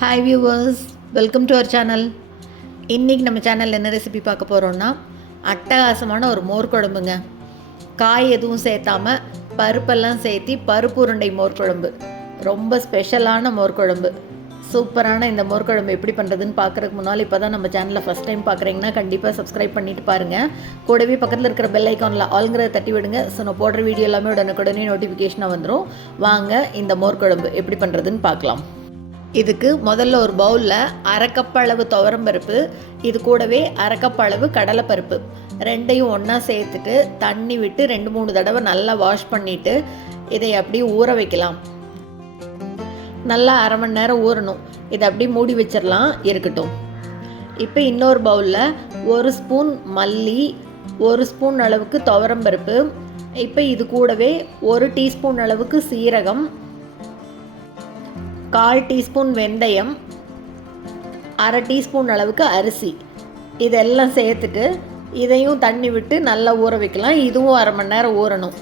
Hi viewers, welcome to our channel. இன்றைக்கி நம்ம சேனலில் என்ன ரெசிபி பார்க்க போகிறோன்னா அட்டகாசமான ஒரு மோர் குழம்புங்க. காய் எதுவும் சேர்த்தாமல் பருப்பெல்லாம் சேர்த்தி பருப்பு உருண்டை மோர் குழம்பு. ரொம்ப ஸ்பெஷலான மோர் குழம்பு. சூப்பரான இந்த மோர் குழம்பு எப்படி பண்ணுறதுன்னு பார்க்குறதுக்கு முன்னால் இப்போ தான் நம்ம சேனலில் ஃபஸ்ட் டைம் பார்க்குறீங்கன்னா கண்டிப்பாக சப்ஸ்கிரைப் பண்ணிவிட்டு பாருங்கள். கூடவே பக்கத்தில் இருக்கிற பெல் ஐக்கானில் ஆளுங்கிறத தட்டி விடுங்க. ஸோ நான் போடுற வீடியோ எல்லாமே உடனுக்குடனே நோட்டிஃபிகேஷனாக வந்துடும். வாங்க இந்த மோர் குழம்பு எப்படி பண்ணுறதுன்னு பார்க்கலாம். இதுக்கு முதல்ல ஒரு பவுலில் அரை கப் அளவு துவரம்பருப்பு, இது கூடவே அரை கப் அளவு கடலைப்பருப்பு ரெண்டையும் ஒன்றா சேர்த்துட்டு தண்ணி விட்டு 2-3 தடவை நல்லா வாஷ் பண்ணிவிட்டு இதை அப்படியே ஊற வைக்கலாம். நல்லா அரை மணி நேரம் ஊறணும். இதை அப்படியே மூடி வச்சிடலாம், இருக்கட்டும். இப்போ இன்னொரு பவுலில் 1 ஸ்பூன் மல்லி, 1 ஸ்பூன் அளவுக்கு துவரம்பருப்பு, இப்போ இது கூடவே 1 டீஸ்பூன் அளவுக்கு சீரகம், 1/4 டீஸ்பூன் வெந்தயம், அரை டீஸ்பூன் அளவுக்கு அரிசி இதெல்லாம் சேர்த்துட்டு இதையும் தண்ணி விட்டு நல்லா ஊற வைக்கலாம். இதுவும் அரை மணி நேரம் ஊறணும்.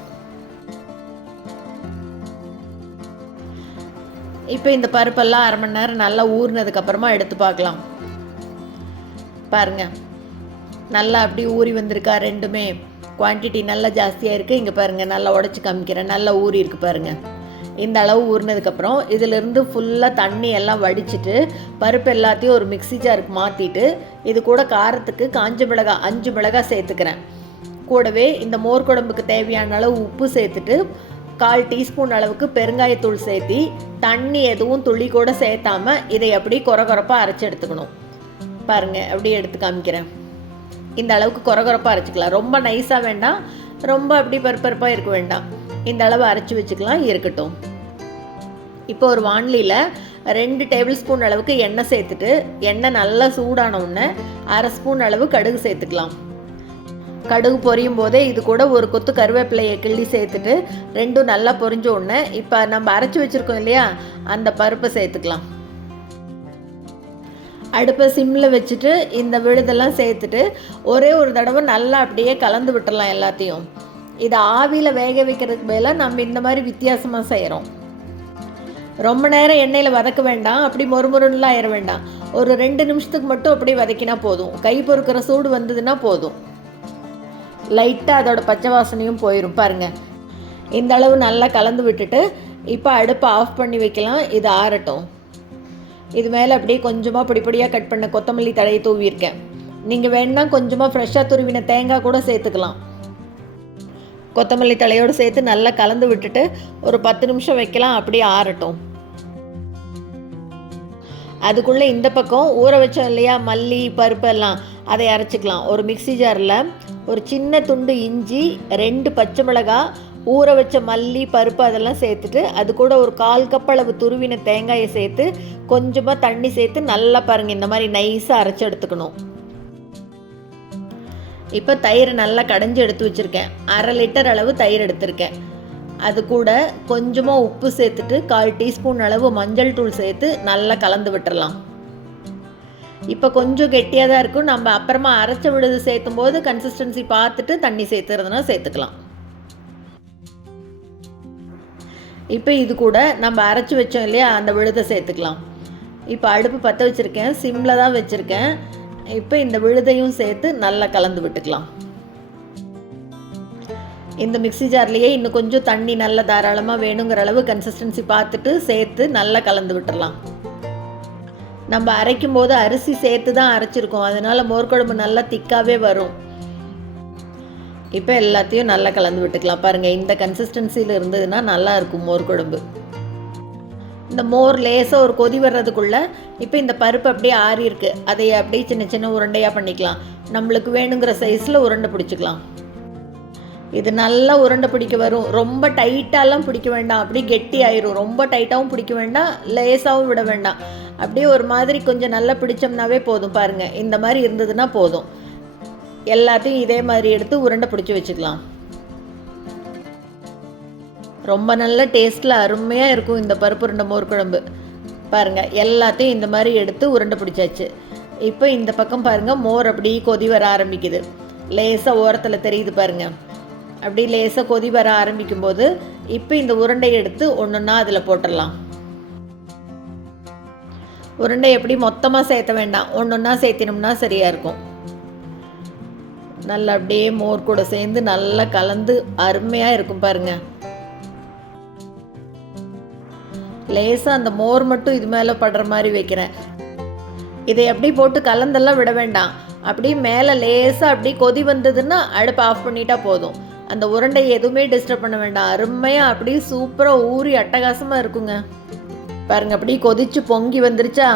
இப்போ இந்த பருப்பெல்லாம் அரை மணி நேரம் நல்லா ஊறினதுக்கப்புறமா எடுத்து பார்க்கலாம். பாருங்கள், நல்லா அப்படி ஊறி வந்திருக்கா. ரெண்டுமே குவான்டிட்டி நல்லா ஜாஸ்தியாக இருக்குது. இங்கே பாருங்கள், நல்லா உடச்சி காமிக்கிறேன். நல்லா ஊறி இருக்குது பாருங்கள். இந்த அளவு ஊறினதுக்கப்புறம் இதிலிருந்து ஃபுல்லாக தண்ணி எல்லாம் வடிச்சிட்டு பருப்பு எல்லாத்தையும் ஒரு மிக்ஸி ஜாருக்கு மாற்றிட்டு இது கூட காரத்துக்கு காஞ்ச மிளகாய் 5 மிளகாய் சேர்த்துக்கிறேன். கூடவே இந்த மோர் குழம்புக்கு தேவையான அளவு உப்பு சேர்த்துட்டு 1/4 டீஸ்பூன் அளவுக்கு பெருங்காயத்தூள் சேர்த்தி தண்ணி எதுவும் துளி கூட சேர்த்தாமல் இதை அப்படி கொரகொரப்பாக அரைச்சி எடுத்துக்கணும். பாருங்கள், அப்படியே எடுத்து காமிக்கிறேன். இந்த அளவுக்கு கொரகொரப்பாக அரைச்சிக்கலாம். ரொம்ப நைஸாக வேண்டாம், ரொம்ப அப்படி பருப்பருப்பாக இருக்க வேண்டாம். இந்த அளவு அரைச்சி வச்சுக்கலாம், இருக்கட்டும். இப்போ ஒரு வாணலியில் 2 டேபிள் ஸ்பூன் அளவுக்கு எண்ணெய் சேர்த்துட்டு எண்ணெய் நல்லா சூடான உடனே அரை ஸ்பூன் அளவு கடுகு சேர்த்துக்கலாம். கடுகு பொரியும் போதே இது கூட ஒரு கொத்து கருவேப்பிலையை கிள்ளி சேர்த்துட்டு ரெண்டும் நல்லா பொரிஞ்ச உடனே இப்போ நம்ம அரைச்சி வச்சுருக்கோம் இல்லையா, அந்த பருப்பை சேர்த்துக்கலாம். அடுப்பை சிம்மில் வச்சுட்டு இந்த விழுதெல்லாம் சேர்த்துட்டு ஒரே ஒரு தடவை நல்லா அப்படியே கலந்து விட்டுடலாம் எல்லாத்தையும். இதை ஆவியில் வேக வைக்கிறதுக்கு மேலே நம்ம இந்த மாதிரி வித்தியாசமாக செய்கிறோம். ரொம்ப நேரம் எண்ணெயில் வதக்க வேண்டாம், அப்படி மொறுமொருன்னெலாம் ஆயிட வேண்டாம். ஒரு 2 நிமிஷத்துக்கு மட்டும் அப்படி வதக்கினா போதும். கை பொறுக்கிற சூடு வந்ததுன்னா போதும். லைட்டாக அதோட பச்சை வாசனையும் போயிடும். பாருங்கள், இந்த அளவு நல்லா கலந்து விட்டுட்டு இப்போ அடுப்பை ஆஃப் பண்ணி வைக்கலாம். இது ஆறட்டும். இது மேலே அப்படியே கொஞ்சமாக பொடிப்பொடியாக கட் பண்ண கொத்தமல்லி தழையை தூவியிருக்கேன். நீங்கள் வேணுன்னா கொஞ்சமாக ஃப்ரெஷ்ஷாக துருவின தேங்காய் கூட சேர்த்துக்கலாம். கொத்தமல்லி தலையோடு சேர்த்து நல்லா கலந்து விட்டுட்டு ஒரு 10 நிமிஷம் வைக்கலாம், அப்படியே ஆறட்டும். அதுக்குள்ளே இந்த பக்கம் ஊற வச்சோம் இல்லையா மல்லி பருப்பெல்லாம், அதை அரைச்சிக்கலாம். ஒரு மிக்ஸி ஜாரில் ஒரு சின்ன துண்டு இஞ்சி, 2 பச்சை மிளகாய், ஊற வச்ச மல்லி பருப்பு அதெல்லாம் சேர்த்துட்டு அது கூட ஒரு 1/4 கப் அளவு துருவின தேங்காயை சேர்த்து கொஞ்சமாக தண்ணி சேர்த்து நல்லா பாருங்கள் இந்த மாதிரி நைஸாக அரைச்சி எடுத்துக்கணும். இப்போ தயிர் நல்லா கடைஞ்சி எடுத்து வச்சுருக்கேன். 1/2 லிட்டர் அளவு தயிர் எடுத்திருக்கேன். அது கூட கொஞ்சமாக உப்பு சேர்த்துட்டு 1/4 டீஸ்பூன் அளவு மஞ்சள் தூள் சேர்த்து நல்லா கலந்து விட்டுறலாம். இப்போ கொஞ்சம் கெட்டியாக தான் இருக்கும். நம்ம அப்புறமா அரைச்ச விழுது சேர்த்தும் போது கன்சிஸ்டன்சி பார்த்துட்டு தண்ணி சேர்த்துறதுனா சேர்த்துக்கலாம். இப்போ இது கூட நம்ம அரைச்சி வச்சோம் இல்லையா, அந்த விழுதை சேர்த்துக்கலாம். இப்போ அடுப்பு பற்ற வச்சுருக்கேன், சிம்மில் தான் வச்சுருக்கேன். இப்போ இந்த விழுதையும் சேர்த்து நல்லா கலந்து விட்டுக்கலாம். இந்த மிக்ஸி ஜார்லேயே இன்னும் கொஞ்சம் தண்ணி நல்லா தாராளமாக வேணுங்கிற அளவு கன்சிஸ்டன்சி பார்த்துட்டு சேர்த்து நல்லா கலந்து விட்டுடலாம். நம்ம அரைக்கும் போது அரிசி சேர்த்து தான் அரைச்சிருக்கோம், அதனால் மோர்குழம்பு நல்லா திக்காகவே வரும். இப்போ எல்லாத்தையும் நல்லா கலந்து விட்டுக்கலாம். பாருங்கள், இந்த கன்சிஸ்டன்சியில் இருந்ததுன்னா நல்லா இருக்கும் மோர் குழம்பு. இந்த மோர் லேசாக ஒரு கொதி வர்றதுக்குள்ளே இப்போ இந்த பருப்பு அப்படியே ஆறி இருக்குது, அதை அப்படியே சின்ன சின்ன உருண்டையாக பண்ணிக்கலாம். நம்மளுக்கு வேணுங்கிற சைஸில் உருண்டை பிடிச்சிக்கலாம். இது நல்லா உருண்டை பிடிக்க வரும். ரொம்ப டைட்டாலாம் பிடிக்க வேண்டாம், அப்படியே கெட்டி ஆயிரும். ரொம்ப டைட்டாகவும் பிடிக்க வேண்டாம், லேசாகவும் விட வேண்டாம். அப்படியே ஒரு மாதிரி கொஞ்சம் நல்லா பிடிச்சோம்னாவே போதும். பாருங்கள், இந்த மாதிரி இருந்ததுன்னா போதும். எல்லாத்தையும் இதே மாதிரி எடுத்து உருண்டை பிடிச்சி வச்சுக்கலாம். ரொம்ப நல்ல டேஸ்ட்டில் அருமையாக இருக்கும் இந்த பருப்பு உருண்டை மோர் குழம்பு. பாருங்கள், எல்லாத்தையும் இந்த மாதிரி எடுத்து உருண்டை பிடிச்சாச்சு. இப்போ இந்த பக்கம் பாருங்கள், மோர் அப்படி கொதி வர ஆரம்பிக்குது. லேசாக ஓரத்தில் தெரியுது பாருங்கள். அப்படி லேசாக கொதி வர ஆரம்பிக்கும் போது இப்போ இந்த உருண்டையை எடுத்து ஒன்றுன்னா அதில் போட்டுடலாம். உருண்டை எப்படி மொத்தமாக சேர்த்த வேண்டாம், ஒன்று ஒன்றா சேர்த்தினோம்னா சரியாக இருக்கும். நல்லா அப்படியே மோர் கூட சேர்ந்து நல்லா கலந்து அருமையாக இருக்கும் பாருங்கள். லேசாக அந்த மோர் மட்டும் இது மேலே படுற மாதிரி வைக்கிறேன். இதை எப்படி போட்டு கலந்தெல்லாம் விட வேண்டாம். அப்படி மேலே லேசாக அப்படி கொதி வந்ததுன்னா அடுப்பை ஆஃப் பண்ணிட்டா போதும். அந்த உருண்டை எதுவுமே டிஸ்டர்ப் பண்ண வேண்டாம். அருமையாக அப்படி சூப்பராக ஊறி அட்டகாசமாக இருக்குங்க. பாருங்கள், அப்படி கொதிச்சு பொங்கி வந்துருச்சா?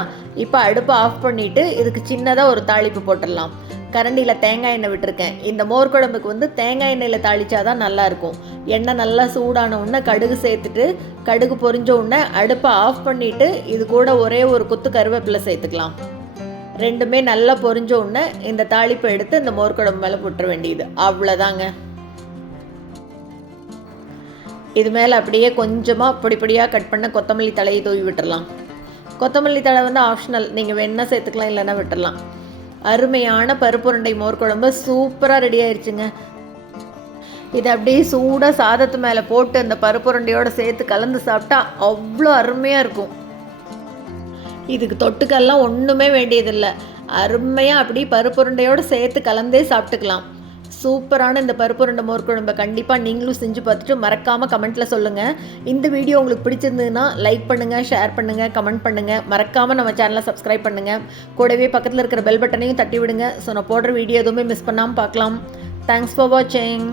இப்போ அடுப்பை ஆஃப் பண்ணிவிட்டு இதுக்கு சின்னதாக ஒரு தாளிப்பு போட்டுடலாம். கரண்டியில் தேங்காய் எண்ணெய் விட்டுருக்கேன். இந்த மோர் குழம்புக்கு வந்து தேங்காய் எண்ணெயில் தாளிச்சாதான் நல்லாயிருக்கும். எண்ணெய் நல்லா சூடான உடனே கடுகு சேர்த்துட்டு, கடுகு பொரிஞ்ச உடனே அடுப்பை ஆஃப் பண்ணிவிட்டு இது கூட ஒரே ஒரு கொத்து கருவேப்பிலை சேர்த்துக்கலாம். ரெண்டுமே நல்லா பொரிஞ்ச உடனே இந்த தாளிப்பை எடுத்து இந்த மோர் குழம்பு மேலே போட்டுற வேண்டியது, அவ்வளோதாங்க. இது மேலே அப்படியே கொஞ்சமாக பொடிப்பொடியாக கட் பண்ண கொத்தமல்லி தழையை தூவி விட்டுடலாம். கொத்தமல்லி தழை வந்து ஆப்ஷனல், நீங்கள் வேணால் சேர்த்துக்கலாம், இல்லைன்னா விட்டுடலாம். அருமையான பருப்புருண்டை மோர் குழம்பு சூப்பராக ரெடி ஆயிடுச்சுங்க. இதை அப்படியே சூடாக சாதத்து மேலே போட்டு அந்த பருப்புருண்டையோடு சேர்த்து கலந்து சாப்பிட்டா அவ்வளோ அருமையாக இருக்கும். இதுக்கு தொட்டுக்கெல்லாம் ஒன்றுமே வேண்டியதில்லை. அருமையாக அப்படி பருப்புருண்டையோடு சேர்த்து கலந்தே சாப்பிட்டுக்கலாம். சூப்பரான இந்த பருப்புருண்டை மோர் குழம்பை கண்டிப்பாக நீங்களும் செஞ்சு பார்த்துட்டு மறக்காமல் கமெண்ட்டில் சொல்லுங்கள். இந்த வீடியோ உங்களுக்கு பிடிச்சிருந்ததுன்னா லைக் பண்ணுங்கள், ஷேர் பண்ணுங்கள், கமெண்ட் பண்ணுங்கள். மறக்காமல் நம்ம சேனலை சப்ஸ்கிரைப் பண்ணுங்கள். கூடவே பக்கத்தில் இருக்கிற பெல் பட்டனையும் தட்டி விடுங்க. ஸோ நான் போடுற வீடியோ எதுவுமே மிஸ் பண்ணாமல் பார்க்கலாம். தேங்க்ஸ் ஃபார் வாட்சிங்.